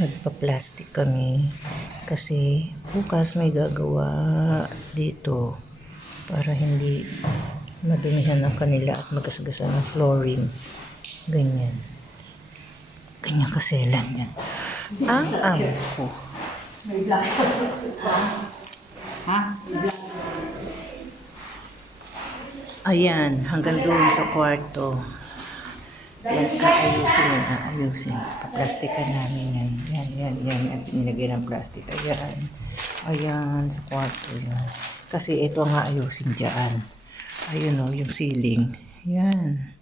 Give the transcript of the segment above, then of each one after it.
Nagpa-plastic kami kasi bukas may gagawa dito para hindi madumihan ang kanila at magasgasan ng flooring. Ganyan kaselan yan. Ang amo ko. May black. Ha? Ayan, hanggang doon sa kwarto. Yan, ayusin. Paplastikan namin yan. Yan. At nilagay ng plastic. Ayan, sa kwarto yan. Kasi ito nga ayusin dyan. Ayun o, yung ceiling. Yan.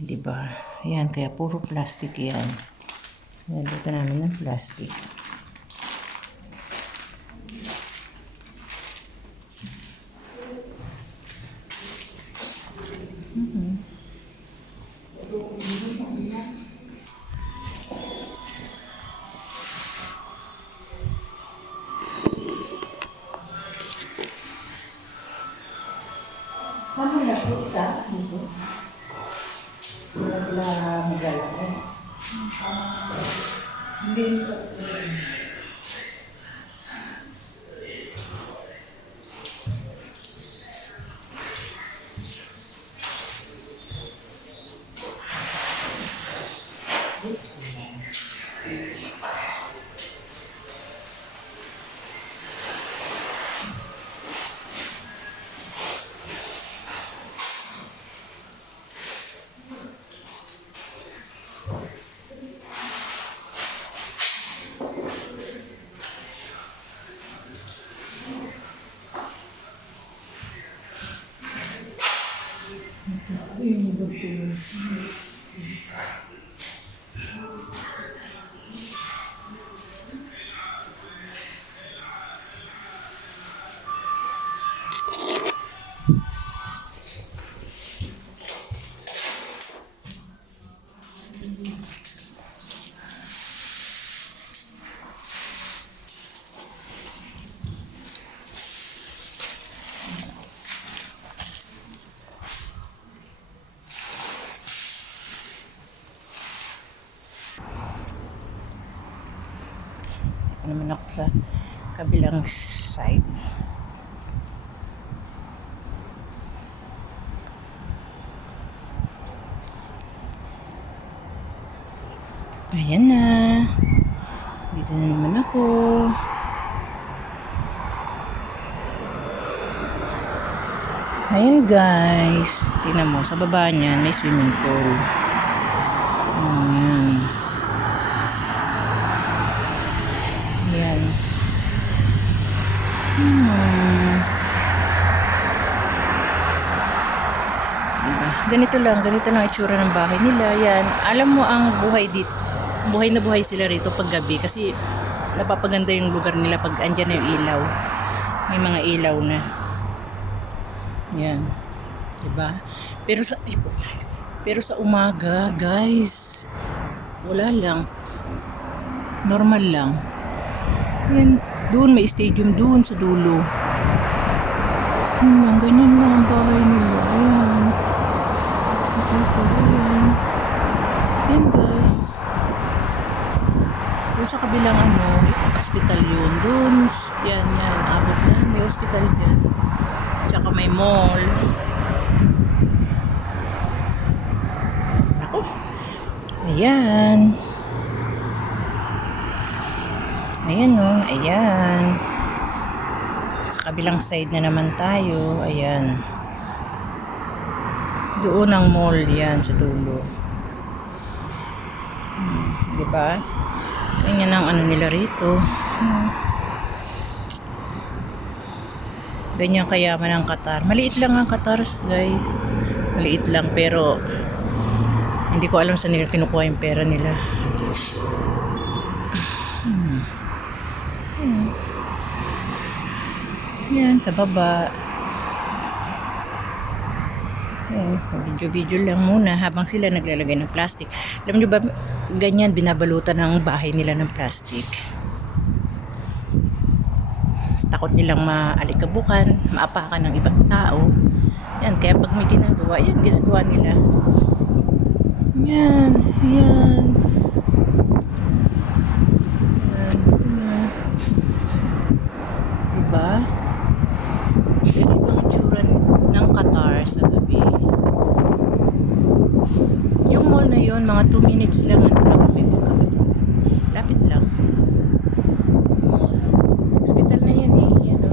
Diba? Ayan, kaya puro plastic yan. Yan, dito namin ng plastic. Kami na po isa dito. Wala sila maglalaki. Hindi ko. Naman ako sa kabilang side. Ayan na. Dito na naman ako. Ayan guys. Tingnan mo, sa baba niyan may swimming pool. Ayan. Ayan. Diba? Ganito lang itsura ng bahay nila. Yan. Alam mo ang buhay dito. Buhay na buhay sila rito pag gabi kasi napapaganda yung lugar nila pag andyan na yung ilaw. May mga ilaw na. Yan. Diba? Pero sa umaga, guys, wala lang. Normal lang. Yan, doon may stadium doon sa dulo. Ganyan lang ang bahay nila. Ayan. Ito, ayan. Ayan guys. Doon sa kabilang hospital yun. Doon, yan, abot na. May hospital yan. Tsaka may mall. Ako. Ayan. Ayan o, ayan. Sa kabilang side na naman tayo, ayan. Doon ang mall yan sa dulo. Diba? Ganyan ang nila rito. Ganyan kayaman ang Qatar. Maliit lang ang Qatar, guys. Maliit lang, pero hindi ko alam saan nila kinukuha yung pera nila. Yan, sa baba. Yan, video-video lang muna habang sila naglalagay ng plastic. Alam nyo ba, ganyan binabalutan ng bahay nila ng plastic. Takot nilang maalikabukan, maapakan ng ibang tao. Yan, kaya pag may ginagawa, yan, ginagawa nila. Yan, yan. Yan, ito na. Diba? Ganito ang itsura ng Qatar sa gabi. Yung mall na yun, mga 2 minutes lang nandun na kami pagkamatid. Lapit lang. Mall. Hospital na yan eh. Yan o.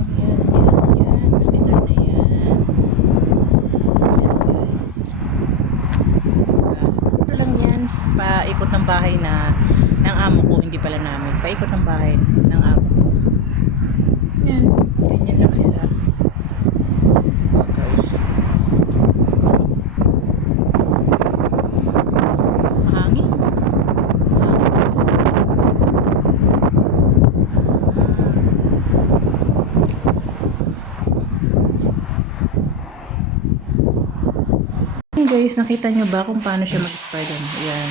Yan. Hospital na yan. Yan guys. Ito lang yan. Paikot ng bahay ng amo ko. Hindi pala namin. Paikot ng bahay ng amo ko. Yan. Ganyan lang sila. Oh guys. Hangin. Guys, nakita nyo ba kung paano siya mag-spider? Ayan.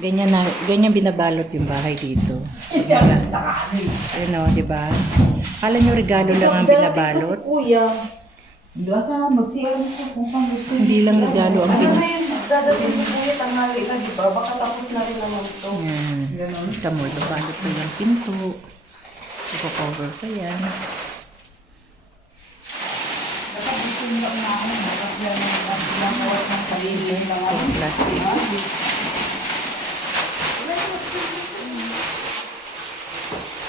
Ayan. Ganyan binabalot yung bahay dito. Ayan o, diba? Kala nyo regalo lang ang binabalot? Kuya. Hindi lang regalo ang Dadating si Kuya, tanghali na, di ba? Baka tapos na rin naman ito. Ayan. Tamo, babalot pa yung pinto. Ipo-cover pa yan. Plastic.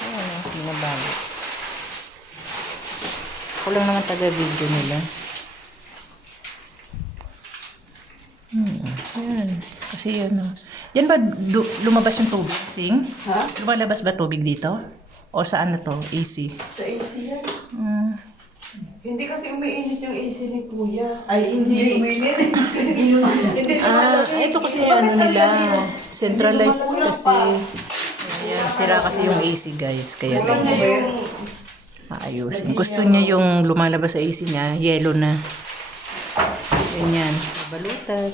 Ayan, binabalot. Ako lang naman taga-video nila. Ayan. Kasi yun, yan ba lumabas yung tubig, Sing? Ha? Lumalabas ba tubig dito? O saan na to? AC? Sa AC yan. Hindi kasi umiinit yung AC ni Kuya. Ay, hindi umiinit. Hindi Ito kasi ano nila, centralized kasi. Ayan, sira kasi yung AC guys. Kaya ganyan. Aayusin. Gusto niya yung lumalabas sa AC niya, yellow na. Ganyan. Balutan.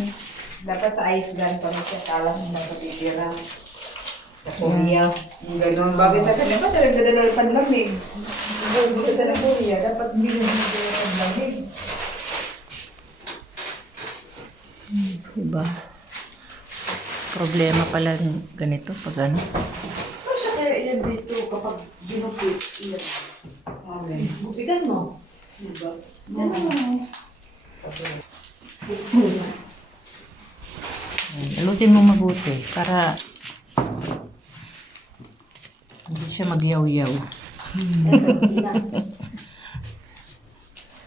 Dapat sa ice gun pa rin siya talas na patitira. Sa Korea. Ganon. Bagay sa kanila, talaga dala yung panlamig. Hindi sa na Korea, dapat hindi rin dala yung panlamig. Diba? Problema pala ng ganito pag ano. Ano siya kaya yan dito kapag binupit? Iyan. Okay. Bupigan mo. Diba? Alutin mo mabuti para hindi siya magyaw-yaw.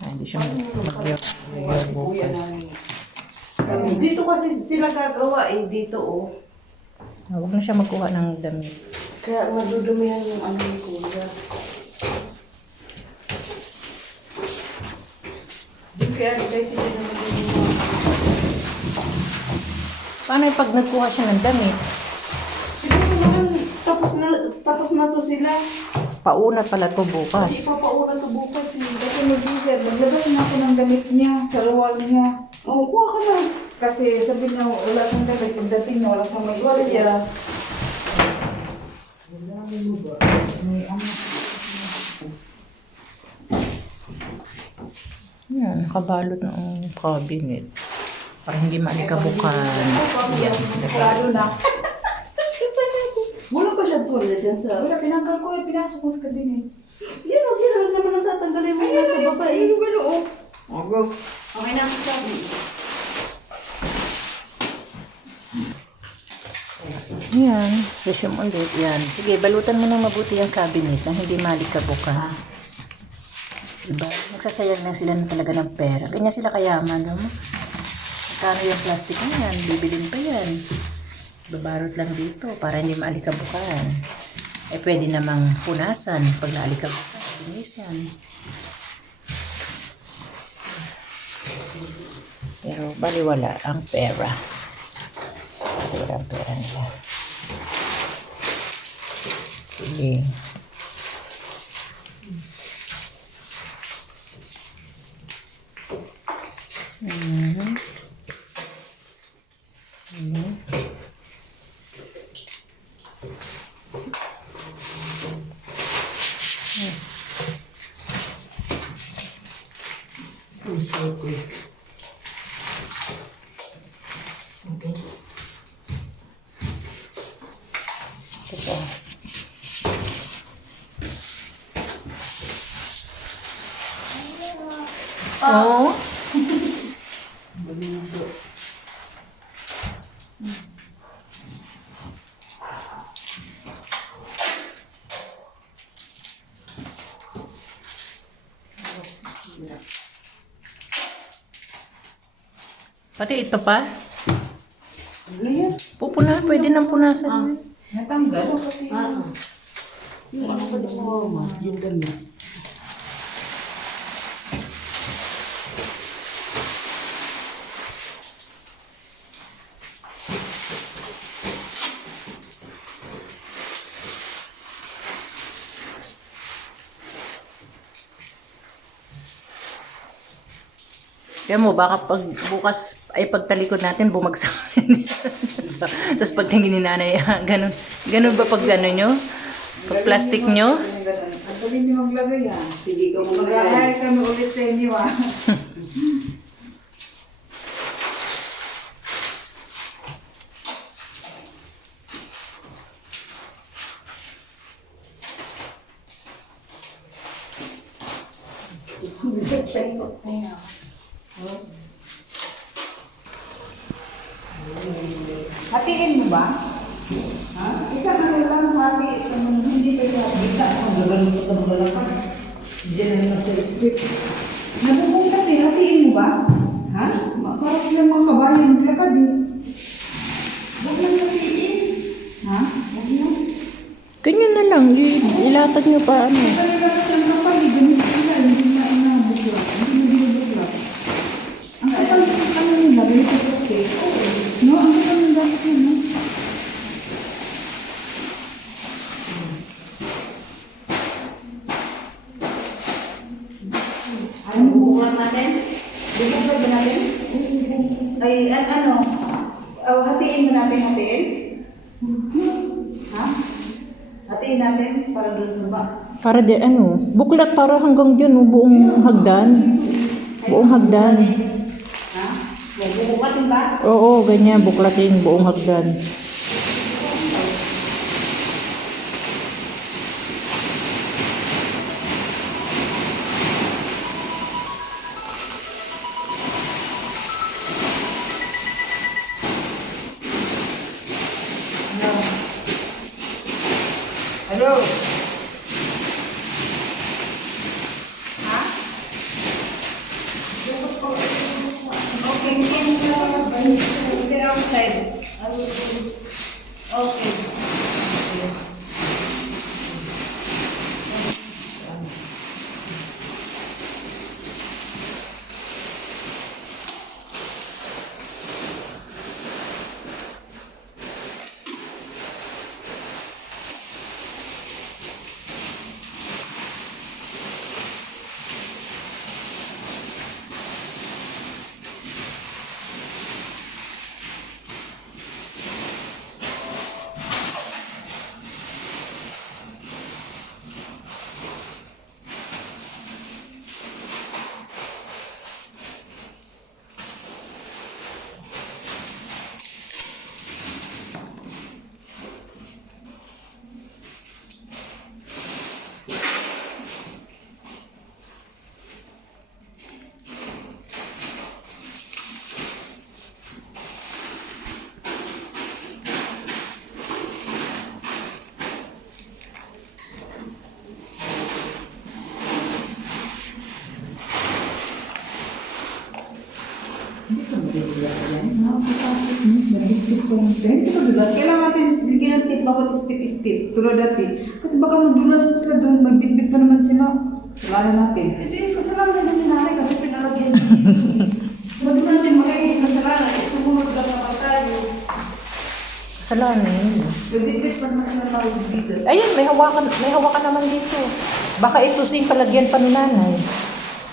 Hindi siya magyaw-yaw bukas. Dito kasi sila gagawa eh, dito oh. Huwag na siya magkuha ng damit. Kaya madudumihan yung ano ni Kuya. Di kaya kahit hindi naman yung Paano yung pag nagkuha siya ng damit? siguro naman tapos na to sila. Paunat pala to Kasi bukas. ipapauna to bukas eh. Kasi mag-isip, maglabas na ako ng damit niya sa wall niya. Oh, kuha ka na. Kasi sabi niya, wala kang damit. Pagdating niya, wala kang Wala mag-isip. siya. Yan, nakabalot ng cabinet. Para hindi malikabukan. Yan, diba? Lalo na. Wala pa siyang tulad dyan sa... Wala, pinanggal ko na pinasok ko sa kabinet. Yan o, sila naman ang tatanggalin mo yan sa babae. Ay, ano, oh. Okay na ako sabi. Yan, resume ulit. Yan. Sige, balutan mo ng mabuti ang cabinet na hindi malikabukan. Diba? Nagsasayang lang sila ng talaga ng pera. Ganyan sila kayaman. No? Magkano yung plastic na yan? Bibilin pa yan. Babarot lang dito para hindi maalikabukan. Eh, pwede namang punasan pag naalikabukan. Binis yan. Pero baliwala ang pera. Baliwala ang pera nila. Sige. Ito. Oo. Pati ito pa. Ano yan? Pupuna, pwede nang punasan. Natanggal? Kasi Yung ano ba sa mama? Yung ganyan. Kaya mo, baka pag bukas ay pagtalikod natin, bumagsak. Tapos pagtingin ni nanay, ganun. Ganun ba pag ano nyo? Pag plastic nyo? Ang galing niyo maglagay yan. Sige ka muna yan. Mag-ahire kami ulit sa inyo ah. Hatiin mo ba? Ha? Isa ka lang hati. Hindi pa yung kita. Magagalong ko ito magalakad. Diyan na naman sa script. Nabubukas eh. Hatiin mo ba? Ha? Para silang mga kabayan. Maglakad eh. Huwag lang hatiin. Ha? Huwag lang. Ganyan na lang, ilatag nyo pa ano. Talaga sa kapal. Ganito sila. Hindi na inabugla. Hindi na binubugla. Ang kapal ano nila. Ganito sa script. No, ang kapal ng dapat yun. No? Ano bubukat natin? Bubukat ba natin? Ay, ano? Hatiin mo natin, hatiin? Ha? Hatiin natin para doon sa ba? Para di ano, buklat para hanggang dyan, buong hagdan. Buong hagdan. Ha? Bubukatin ba? Oo, ganyan, buklatin, buong hagdan. Hello? Ha? Okay, hindi na outside. Okay. Kailangan natin bigyan ng tip bawat step. Tulad dati. Kasi baka madulas pa sila doon. May bit-bit pa naman sila. Wala natin. Hindi, kasalanan natin nanay kasi pinalagyan. Ba't natin makikita kasalanan? Sumunod lang naman tayo. Kasalanan yun. May bit-bit pa naman sila tayo dito. Ayun, may hawakan naman dito. Baka ito sing palagyan pa ni nanay.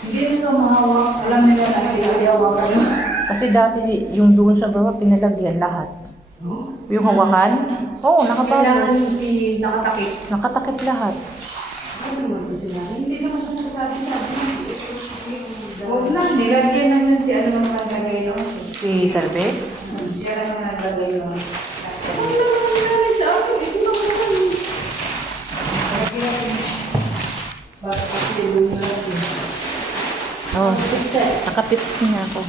Hindi rin sa mahawak. Alam nila ayaw ka naman. Kasi dati yung doon sa baba, pinalagyan lahat. Yung hawakan? Oo, Kailangan nakabago. nakatakip. Nakatakip lahat. Huwag lang nila Si Salve? Siya lang ang naglagay mo. Bakit kasi yung natin? Oh, nakapit na ako.